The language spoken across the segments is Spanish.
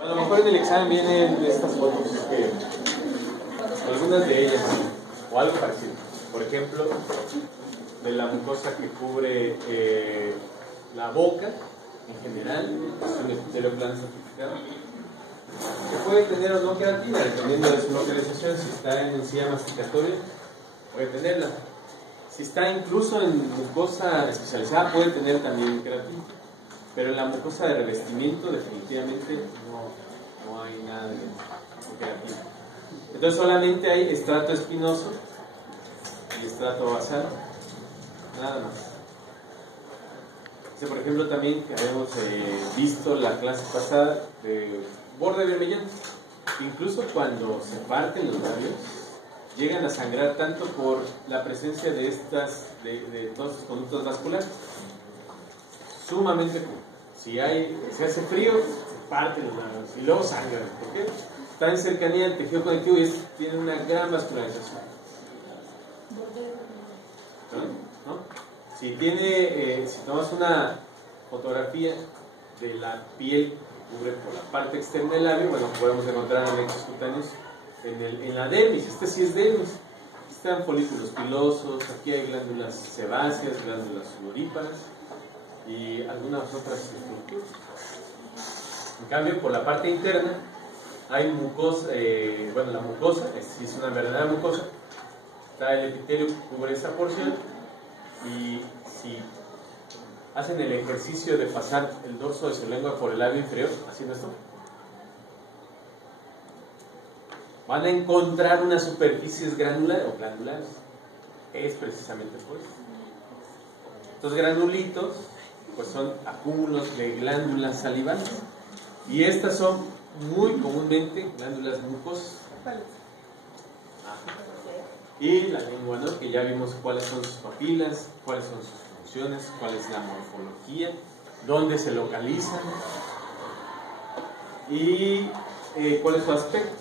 A lo mejor en el examen vienen estas fotos, algunas de ellas, o algo parecido. Por ejemplo, de la mucosa que cubre la boca, en general, es un epitelio plano certificado. Se puede tener o no queratina, dependiendo de su localización. Si está en encía masticatoria, puede tenerla. Si está incluso en mucosa especializada, puede tener también queratina. Pero en la mucosa de revestimiento, definitivamente no hay nada de queratina. Entonces solamente hay estrato espinoso y estrato basal, nada más. Por ejemplo, también que habíamos visto la clase pasada de borde vermellón. Incluso cuando se parten los labios, llegan a sangrar tanto por la presencia de de todos los conductos vasculares. Sumamente común. Si hace frío, se parten los labios y luego sangran. ¿Por qué? Está en cercanía al tejido conectivo y tiene una gran vascularización. ¿No? Si tomas una fotografía de la piel que cubre por la parte externa del labio, bueno, podemos encontrar anexos cutáneos en la dermis. Este sí es dermis. Están folículos pilosos, aquí hay glándulas sebáceas, glándulas sudoríparas y algunas otras estructuras. En cambio, por la parte interna hay mucosa, la mucosa, es una verdadera mucosa, está el epitelio que cubre esa porción. Y si hacen el ejercicio de pasar el dorso de su lengua por el labio inferior, haciendo esto, van a encontrar unas superficies granulares o glandulares. Es precisamente por eso. Estos granulitos pues son acúmulos de glándulas salivales. Y estas son muy comúnmente glándulas mucosas. Y la lengua, ¿no? Que ya vimos cuáles son sus papilas, cuáles son sus funciones, cuál es la morfología, dónde se localizan y cuál es su aspecto.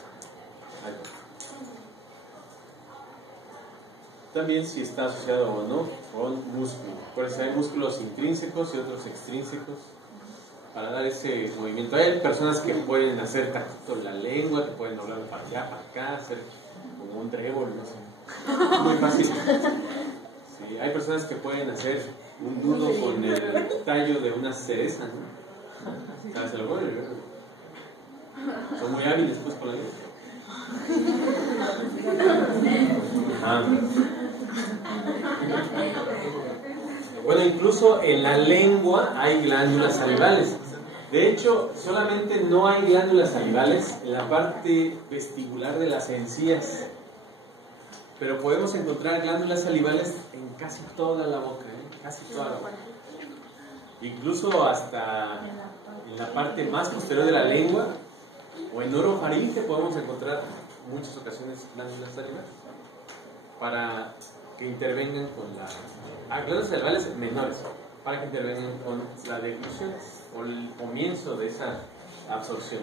También si está asociado o no con músculo. Por eso hay músculos intrínsecos y otros extrínsecos para dar ese movimiento. Hay personas que pueden hacer tacto en la lengua, que pueden doblar para allá, para acá, hacer como un trébol, no sé. Muy fácil. Sí, hay personas que pueden hacer un nudo con el tallo de una cereza, ¿no? ¿Sabes el gol? Son muy hábiles pues con la lengua. Bueno, incluso en la lengua hay glándulas salivales. De hecho, solamente no hay glándulas salivales en la parte vestibular de las encías. Pero podemos encontrar glándulas salivales en casi toda la boca, casi toda la boca. Incluso hasta en la parte más posterior de la lengua o en orofaringe podemos encontrar en muchas ocasiones glándulas salivales para que intervengan con glándulas salivales menores, para que intervengan con la deglución o el comienzo de esa absorción.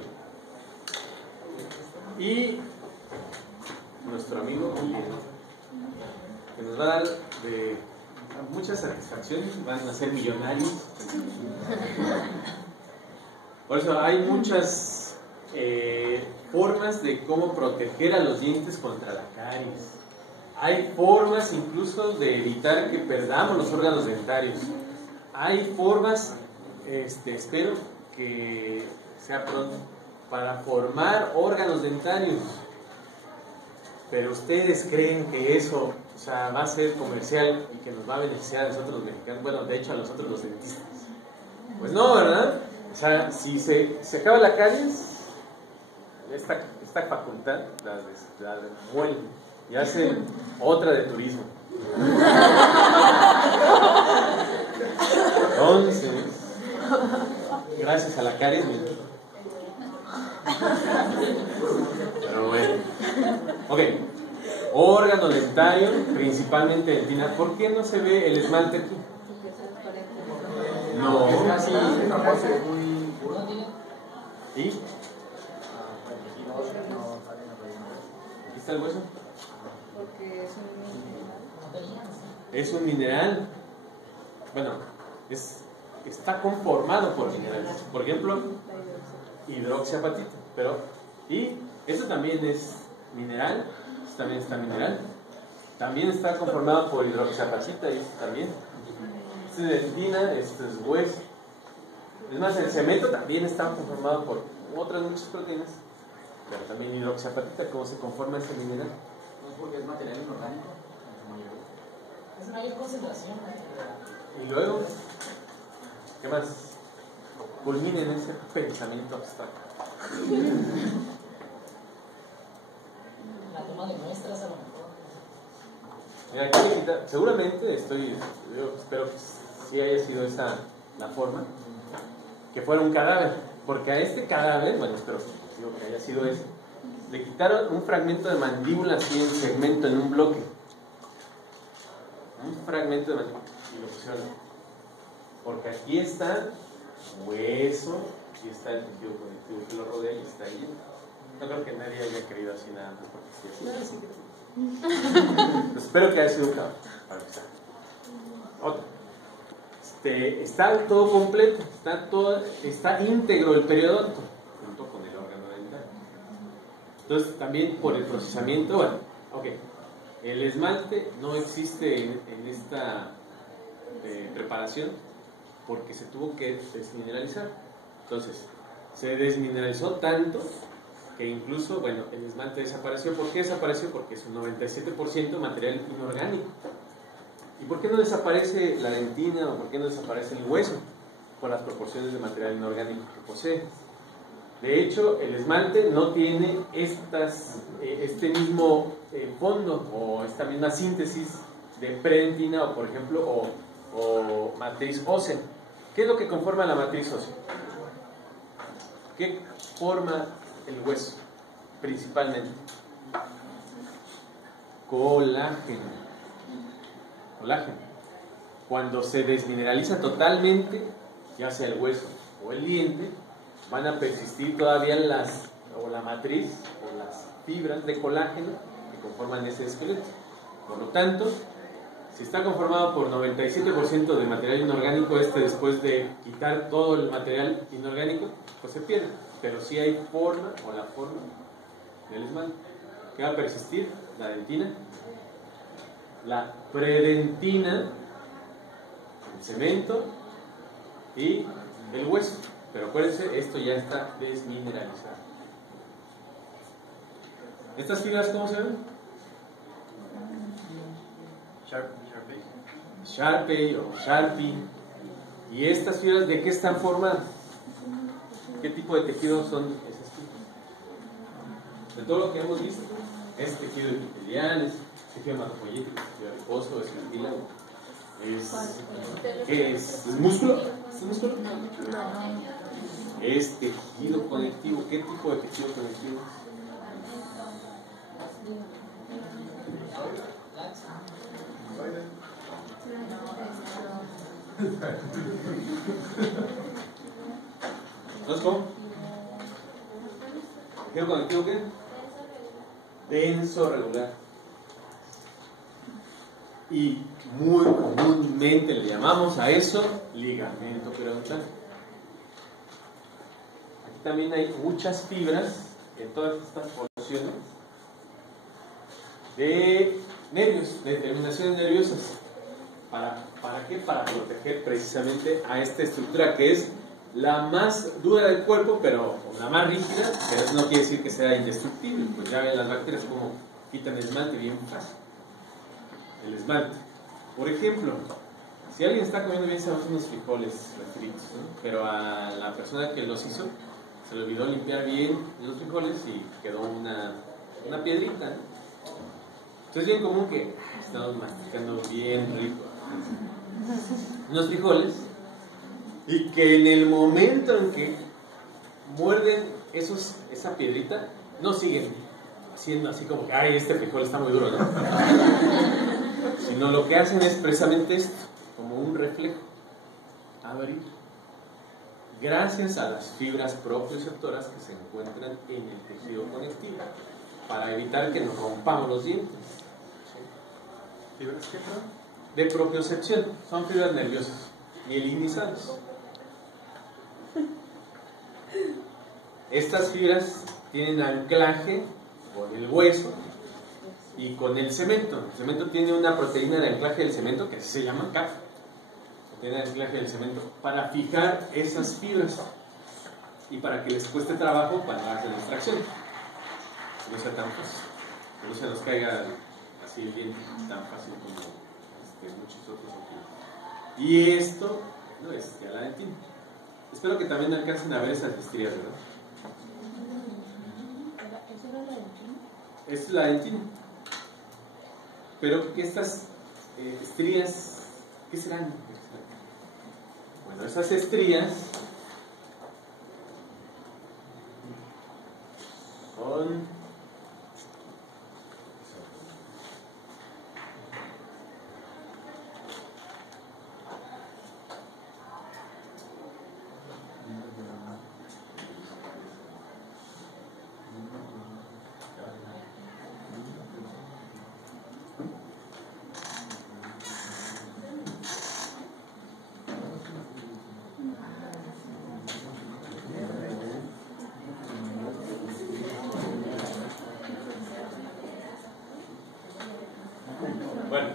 Y nuestro amigo que nos va a dar muchas satisfacciones, van a ser millonarios. Por eso hay muchas formas de cómo proteger a los dientes contra la caries. Hay formas incluso de evitar que perdamos los órganos dentarios. Hay formas, espero que sea pronto, para formar órganos dentarios. Pero ustedes creen que eso, va a ser comercial y que nos va a beneficiar a nosotros los mexicanos, bueno, de hecho a nosotros los dentistas. Pues no, ¿verdad? Si se acaba la caries, esta facultad la devuelve y hacen otra de turismo. Entonces, gracias a la caries, pero bueno. Ok, órgano dentario, principalmente dentina. ¿Por qué no se ve el esmalte aquí? No, así. ¿Y? ¿Aquí está el hueso? Porque es un mineral. Bueno, está conformado por minerales. Por ejemplo, hidroxiapatita. Y esto también es mineral, esto también está mineral. También está conformado por hidroxiapatita, y esto también. Esto es dentina, esto es hueso. Es más, el cemento también está conformado por otras muchas proteínas, pero también hidroxiapatita. ¿Cómo se conforma ese mineral? No es porque es material inorgánico, Es mayor concentración. Y luego, ¿qué más? Culminen ese pensamiento abstracto. La toma de muestras a lo mejor. Mira, aquí seguramente yo espero que sí haya sido esa la forma, que fuera un cadáver, porque a este cadáver, bueno, espero que haya sido ese, le quitaron un fragmento de mandíbula así en segmento, en un bloque. Un fragmento de mandíbula, y lo pusieron, porque aquí está hueso, aquí está el tejido conectivo que lo rodea y está ahí. No creo que nadie haya querido así nada más, porque sí, pues espero que haya sido un cadáver, para empezar. Otro. Está todo completo, está íntegro el periodonto, junto con el órgano dental. Entonces, también por el procesamiento, bueno, ok, el esmalte no existe en esta preparación porque se tuvo que desmineralizar. Entonces, se desmineralizó tanto que incluso, bueno, el esmalte desapareció. ¿Por qué desapareció? Porque es un 97% material inorgánico. ¿Y por qué no desaparece la dentina o por qué no desaparece el hueso? Por las proporciones de material inorgánico que posee. De hecho, el esmalte no tiene este mismo fondo o esta misma síntesis de predentina o, por ejemplo, o matriz ósea. ¿Qué es lo que conforma la matriz ósea? ¿Qué forma el hueso principalmente? Colágeno. Cuando se desmineraliza totalmente, ya sea el hueso o el diente, van a persistir todavía la matriz o las fibras de colágeno que conforman ese esqueleto. Por lo tanto, si está conformado por 97% de material inorgánico, después de quitar todo el material inorgánico, pues se pierde. Pero sí hay forma o la forma del esmalte. ¿Qué va a persistir? La dentina, la predentina, el cemento y el hueso. Pero acuérdense, esto ya está desmineralizado. ¿Estas fibras cómo se ven? Sharpie o Sharpie. ¿Y estas fibras de qué están formadas? ¿Qué tipo de tejido son esas fibras? De todo lo que hemos visto, es tejido epitelial, es tejido hematopoyético, tejido adiposo, es cartílago. ¿Qué es? ¿Es músculo? ¿Es músculo? Es tejido conectivo. ¿Qué tipo de tejido conectivo? ¿No es cómo? ¿Tejido conectivo qué? Denso regular. Y muy comúnmente le llamamos a eso ligamento periodontal. Aquí también hay muchas fibras en todas estas porciones de nervios, de terminaciones nerviosas. ¿Para qué? Para proteger precisamente a esta estructura que es la más dura del cuerpo, pero la más rígida, pero eso no quiere decir que sea indestructible. Pues ya ven las bacterias como quitan el esmalte bien fácil. El esmalte. Por ejemplo, si alguien está comiendo bien sabrosos unos frijoles refritos, ¿no? Pero a la persona que los hizo se le olvidó limpiar bien los frijoles y quedó una piedrita, ¿no? Entonces es bien común que estamos masticando bien rico unos frijoles y que en el momento en que muerden esa piedrita, no siguen haciendo así como que, ay, este frijol está muy duro, ¿no? Sino lo que hacen es precisamente esto, como un reflejo, abrir, gracias a las fibras propioceptoras que se encuentran en el tejido conectivo, para evitar que nos rompamos los dientes. ¿Fibras qué? De propiocepción, son fibras nerviosas, mielinizadas. Estas fibras tienen anclaje con el hueso y con el cemento. El cemento tiene una proteína de anclaje del cemento que se llama CAF. Tiene anclaje del cemento para fijar esas fibras y para que les cueste trabajo cuando hacen la extracción. Que no sea tan fácil, que no se nos caiga así el diente tan fácil como muchos otros aquí. Y esto no es ya la dentina. Espero que también alcancen a ver esas estrías, ¿verdad? ¿Eso era la dentina? Esta es la dentina. Pero estas estrías, ¿qué serán? Bueno, esas estrías son bueno,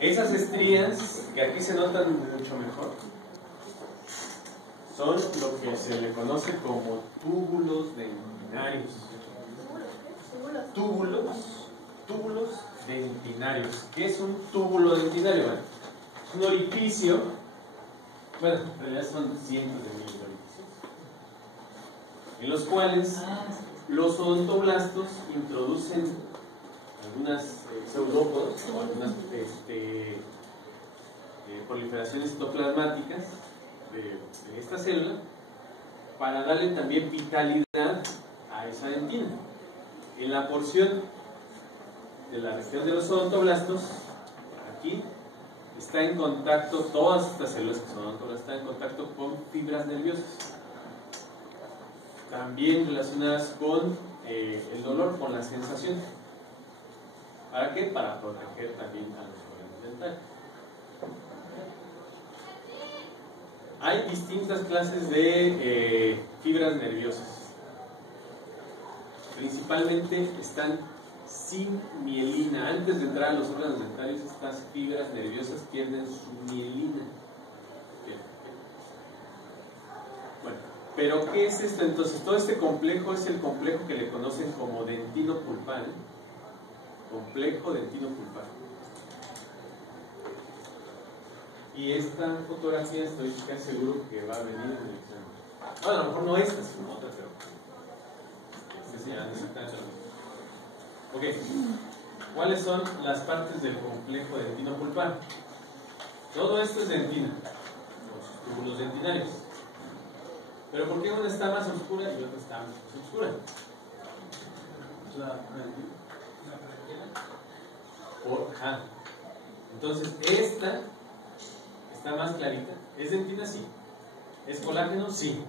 esas estrías que aquí se notan mucho mejor son lo que se le conoce como túbulos dentinarios. Túbulos dentinarios. ¿Qué es un túbulo dentinario? Bueno, es un orificio, bueno, en realidad son cientos de miles de orificios, en los cuales los odontoblastos introducen algunas pseudópodos o algunas proliferaciones citoplasmáticas de esta célula para darle también vitalidad a esa dentina. En la porción de la región de los odontoblastos, aquí está en contacto, todas estas células que son odontoblastos están en contacto con fibras nerviosas, también relacionadas con el dolor, con la sensación. ¿Para qué? Para proteger también a los órganos dentales. Hay distintas clases de fibras nerviosas. Principalmente están sin mielina. Antes de entrar a los órganos dentarios, estas fibras nerviosas pierden su mielina. Bueno, pero ¿qué es esto? Entonces, todo este complejo es el complejo que le conocen como dentino pulpal. Complejo dentino pulpal. Y esta fotografía estoy casi seguro que va a venir en el examen. Bueno, a lo mejor no esta, sino otra, pero se señalan exactamente lo mismo. Ok, ¿cuáles son las partes del complejo dentino pulpal? Todo esto es dentina, los túbulos dentinarios. Pero ¿por qué una está más oscura y otra está más oscura? Entonces, esta está más clarita. ¿Es dentina? Sí. ¿Es colágeno? Sí.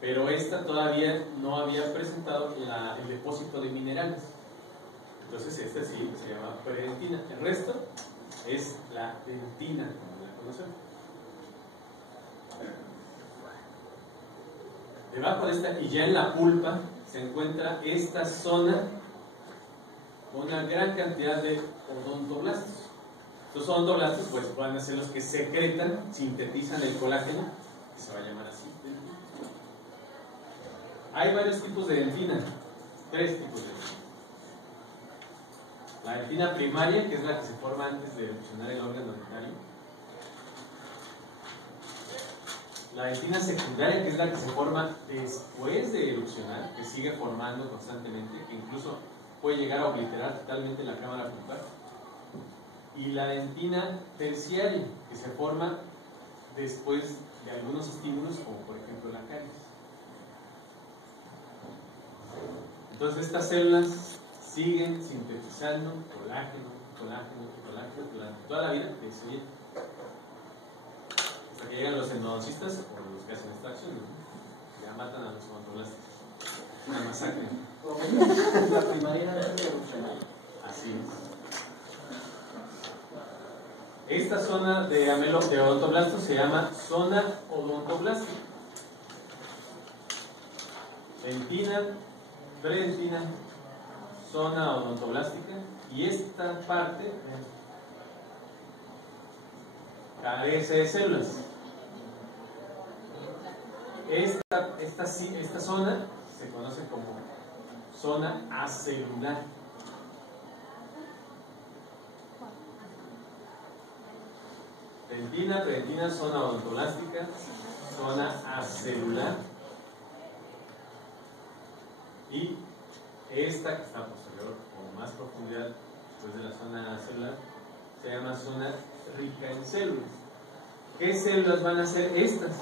Pero esta todavía no había presentado el depósito de minerales. Entonces, esta sí se llama predentina. El resto es la dentina, como la conocemos. Debajo de esta, y ya en la pulpa, se encuentra esta zona con una gran cantidad de odontoblastos. Los odontoblastos pues van a ser los que secretan, sintetizan el colágeno, que se va a llamar así. Hay varios tipos de dentina, 3 tipos de dentina. La dentina primaria, que es la que se forma antes de erupcionar el órgano dentario. La dentina secundaria, que es la que se forma después de erupcionar, que sigue formando constantemente, que incluso puede llegar a obliterar totalmente la cámara pulpar. Y la dentina terciaria, que se forma después de algunos estímulos, como por ejemplo la caries. Entonces estas células siguen sintetizando colágeno durante toda la vida de su vida. Hasta que llegan los endodoncistas o los que hacen extracción, ¿no? Ya matan a los odontoblastos. Es una masacre. La primaria era de erupcionar. Así es. Esta zona de odontoblastos se llama zona odontoblástica. dentina, predentina, zona odontoblástica, y esta parte carece de células. Esta zona se conoce como zona acelular. Dentina, predentina, zona odontoblástica, zona acelular. Y esta que está posterior, con más profundidad después de la zona celular, se llama zona rica en células. ¿Qué células van a ser estas?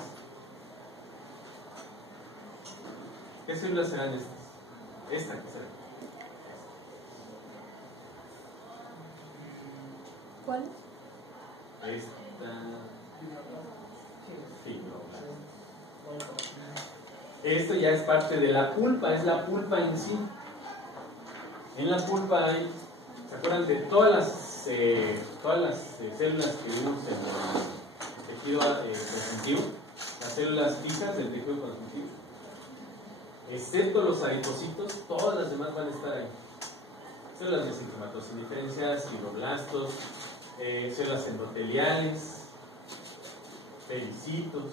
¿Qué células serán estas? Esta que será. ¿Cuál? Esta fibroblast. Esto ya es parte de la pulpa, es la pulpa en sí. En la pulpa hay, ¿se acuerdan de todas las células que vimos en el tejido conjuntivo? Las células fijas del tejido conjuntivo. Excepto los adipocitos, todas las demás van a estar ahí. Células mesenquimatosis sin diferencias, fibroblastos, células endoteliales, pericitos.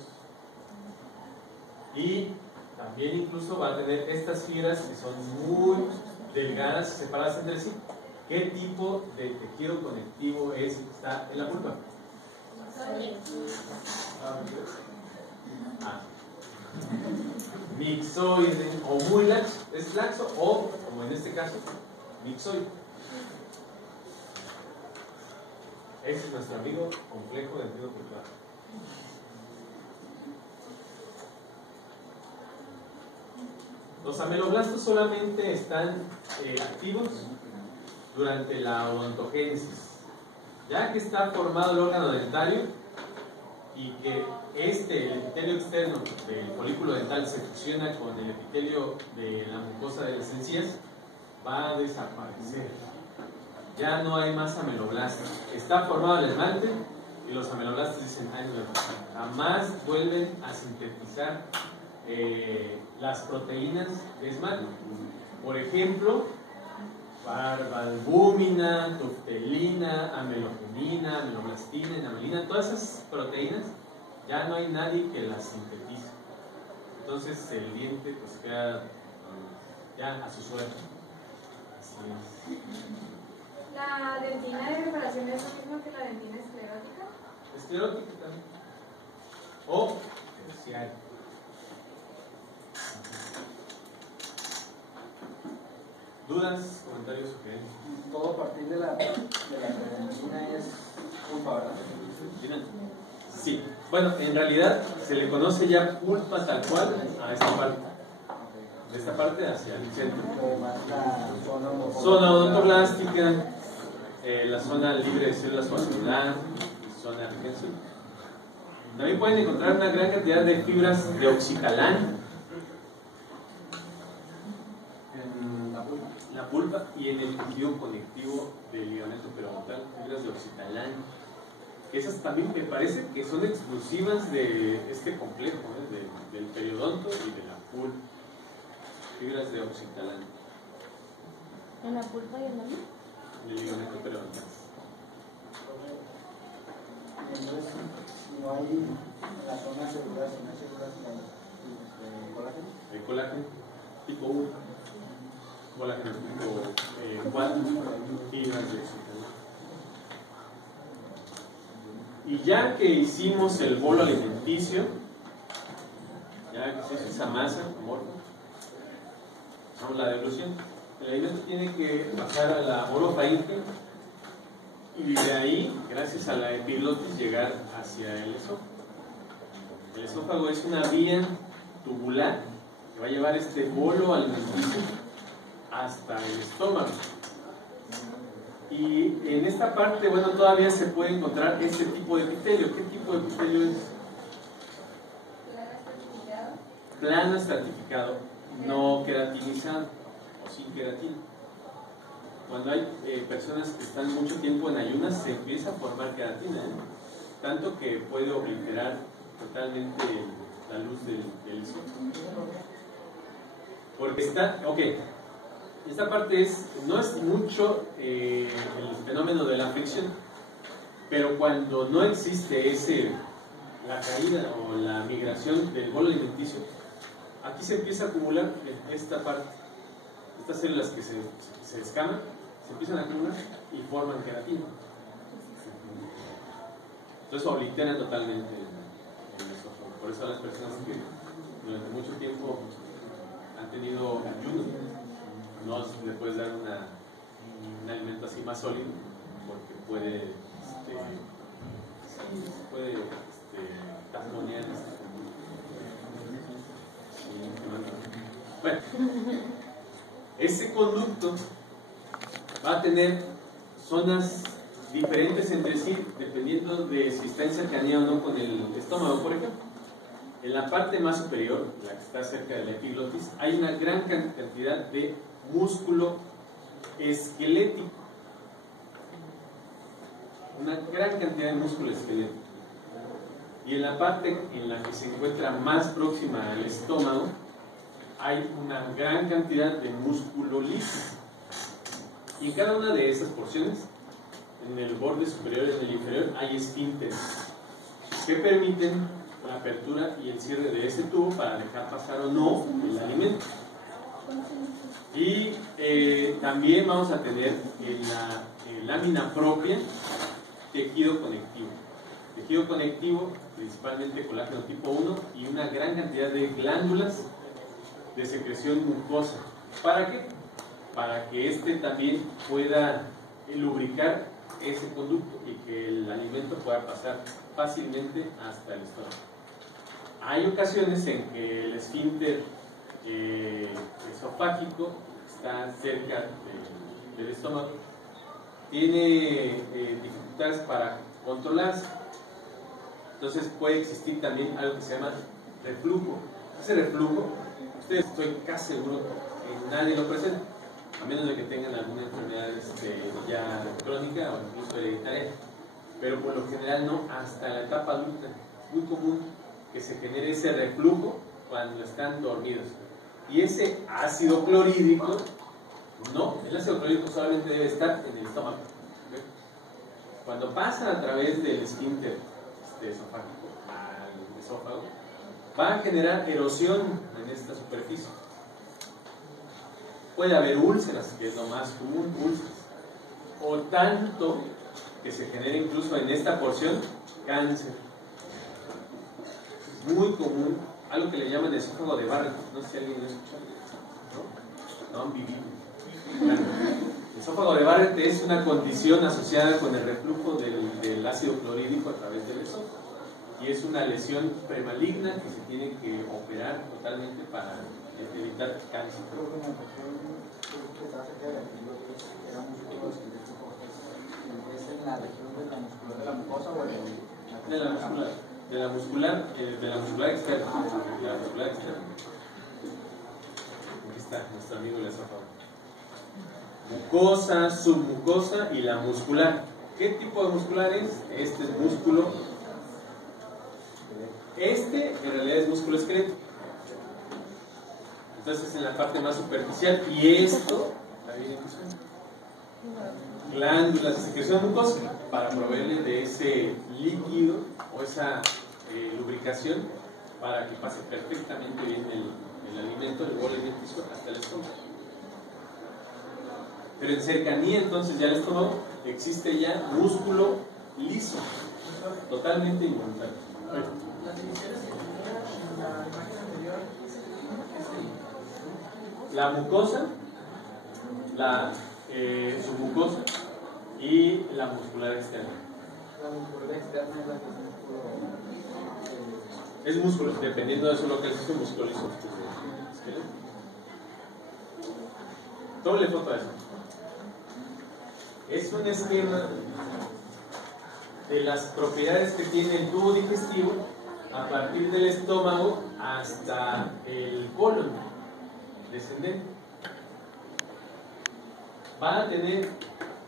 Y también incluso va a tener estas fibras que son muy delgadas, separadas entre sí. ¿Qué tipo de tejido conectivo es el que está en la pulpa? Mixoide o muy laxo, es laxo, o como en este caso, mixoide. Ese es nuestro amigo complejo del tejido pulpar. Los ameloblastos solamente están activos durante la odontogénesis. Ya que está formado el órgano dentario y que el epitelio externo del folículo dental se fusiona con el epitelio de la mucosa de las encías, va a desaparecer. Ya no hay más ameloblastos. Está formado el esmalte y los ameloblastos dicen, ay, no, jamás vuelven a sintetizar las proteínas de esmalte. Por ejemplo, albúmina, tuftelina, amelogenina, ameloblastina, enamelina, todas esas proteínas ya no hay nadie que las sintetice. Entonces el diente pues queda ya a su suerte. Así es. ¿La dentina de reparación es lo mismo que la dentina esclerótica? Esclerótica también. O terciaria. ¿Dudas, comentarios, sugerencias? Todo a partir de la predentina es pulpa, ¿verdad? Sí. Bueno, en realidad se le conoce ya pulpa tal cual a esta parte. De esta parte hacia el centro. Zona odontoblástica, la zona libre de células vascular, zona rica en células. También pueden encontrar una gran cantidad de fibras de oxicalán en la pulpa y en el tejido conectivo del ligamento periodontal, fibras de oxicalán. Esas también me parece que son exclusivas de este complejo, del periodonto y de la pulpa. Fibras de oxicalán. ¿En la pulpa y en el Del ligamento periodontal. Entonces, si no hay en la zona celular, si no hay células, ¿hay colágeno? El colágeno tipo 1, colágeno tipo 4, fibras de oxicalán. Y ya que hicimos el bolo alimenticio, ya que se hizo esa masa amorfa, hacemos la deglución. El alimento tiene que pasar a la orofaringe y de ahí, gracias a la epiglotis, llegar hacia el esófago. El esófago es una vía tubular que va a llevar este bolo alimenticio hasta el estómago. Y en esta parte, bueno, todavía se puede encontrar este tipo de epitelio. ¿Qué tipo de epitelio es? Plano estratificado, no queratinizado o sin queratina. Cuando hay personas que están mucho tiempo en ayunas, se empieza a formar queratina, tanto que puede obliterar totalmente la luz del sol. Porque esta parte no es mucho el fenómeno de la fricción, pero cuando no existe la caída o la migración del bolo alimenticio, aquí se empieza a acumular esta parte, estas células que se escaman, se empiezan a acumular y forman queratina. Entonces obliteran totalmente el esófago. Por eso a las personas que durante mucho tiempo han tenido ayuno, no le puedes dar un alimento así más sólido, porque puede taponear. Bueno, ese conducto va a tener zonas diferentes entre sí, dependiendo de si está en cercanía o no con el estómago, por ejemplo. En la parte más superior, la que está cerca de la epiglotis, hay una gran cantidad de músculo esquelético. Una gran cantidad de músculo esquelético. Y en la parte en la que se encuentra más próxima al estómago, hay una gran cantidad de músculo liso. Y en cada una de esas porciones, en el borde superior y en el inferior, hay esfínteres que permiten la apertura y el cierre de ese tubo para dejar pasar o no el alimento. Y también vamos a tener en la lámina propia tejido conectivo. Tejido conectivo, principalmente colágeno tipo 1 y una gran cantidad de glándulas de secreción mucosa. ¿Para qué? Para que también pueda lubricar ese conducto y que el alimento pueda pasar fácilmente hasta el estómago. Hay ocasiones en que el esfínter esofágico está cerca del estómago, tiene dificultades para controlarse, entonces puede existir también algo que se llama reflujo. Ese reflujo, ustedes estoy casi seguro que nadie lo presenta, a menos de que tengan alguna enfermedad ya crónica o incluso hereditaria, pero por lo general no, hasta la etapa adulta. Muy común que se genere ese reflujo cuando están dormidos. Y ese ácido clorhídrico, no, el ácido clorhídrico solamente debe estar en el estómago. ¿Okay? Cuando pasa a través del esfínter esofágico al esófago, va a generar erosión en esta superficie. Puede haber úlceras, que es lo más común, úlceras, o tanto que se genere incluso en esta porción cáncer. Es muy común, algo que le llaman esófago de Barrett. No sé si alguien lo ha escuchado. ¿No? No han vivido. Bueno, el esófago de Barrett es una condición asociada con el reflujo del ácido clorhídrico a través del esófago. Y es una lesión premaligna que se tiene que operar totalmente para evitar cáncer. ¿Es en la región de la muscular de la mucosa o de la muscular externa? De la muscular externa. Aquí está nuestro amigo el esófago. Mucosa, submucosa y la muscular. ¿Qué tipo de muscular es? Este es músculo. En realidad es músculo esquelético. Entonces en la parte más superficial. Y esto, ¿adivinen qué son? Glándulas de secreción mucosa, para proveerle de ese líquido o esa lubricación para que pase perfectamente bien el alimento, el bolo alimenticio hasta el estómago. Pero en cercanía entonces ya al estómago existe ya músculo liso, totalmente involuntario. Las divisiones que tenía en la imagen anterior, la mucosa, la submucosa y la muscular externa. La muscular externa es la que es músculo, dependiendo de su localización, músculo liso. Tómale foto a eso. Es un esquema de las propiedades que tiene el tubo digestivo a partir del estómago hasta el colon descendente. Va a tener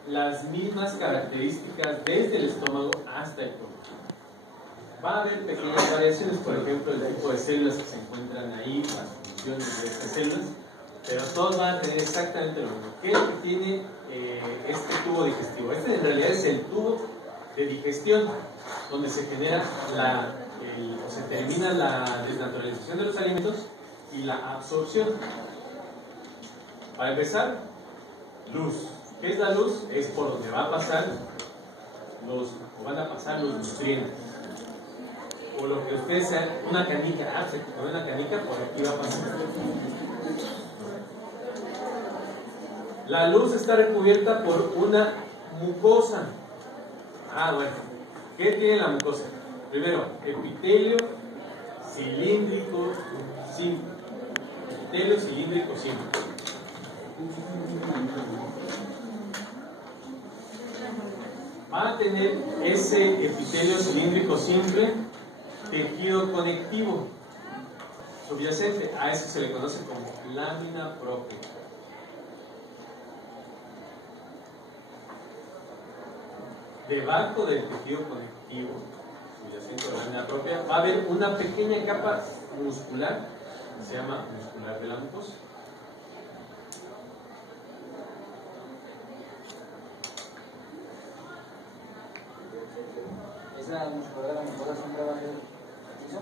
las mismas características desde el estómago hasta el colon. Va a haber pequeñas variaciones, por ejemplo, el tipo de células que se encuentran ahí, las funciones de estas células, pero todos van a tener exactamente lo mismo. ¿Qué es lo que tiene este tubo digestivo? Este en realidad es el tubo de digestión, donde se genera o se termina la desnaturalización de los alimentos y la absorción. Para empezar, luz. ¿Qué es la luz? Es por donde va a pasar van a pasar los nutrientes. O lo que ustedes sean, una canica, se come una canica, por aquí va a pasar. La luz está recubierta por una mucosa. Bueno, ¿qué tiene la mucosa? Primero, epitelio cilíndrico simple. Epitelio cilíndrico simple. Va a tener ese epitelio cilíndrico simple tejido conectivo subyacente. A eso se le conoce como lámina propia. Debajo del tejido conectivo subyacente a la lámina propia va a haber una pequeña capa muscular que se llama muscular de la mucosa. ¿Esa muscular de la mucosa siempre va a ser liso?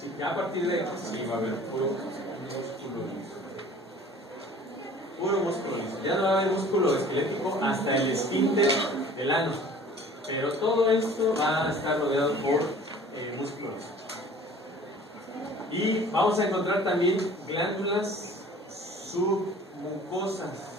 Sí, ya a partir de aquí sí va a haber puro músculo liso. Puro músculo liso. Ya no va a haber músculo esquelético hasta el esfínter del ano. Pero todo esto va a estar rodeado por músculo liso. Y vamos a encontrar también glándulas submucosas.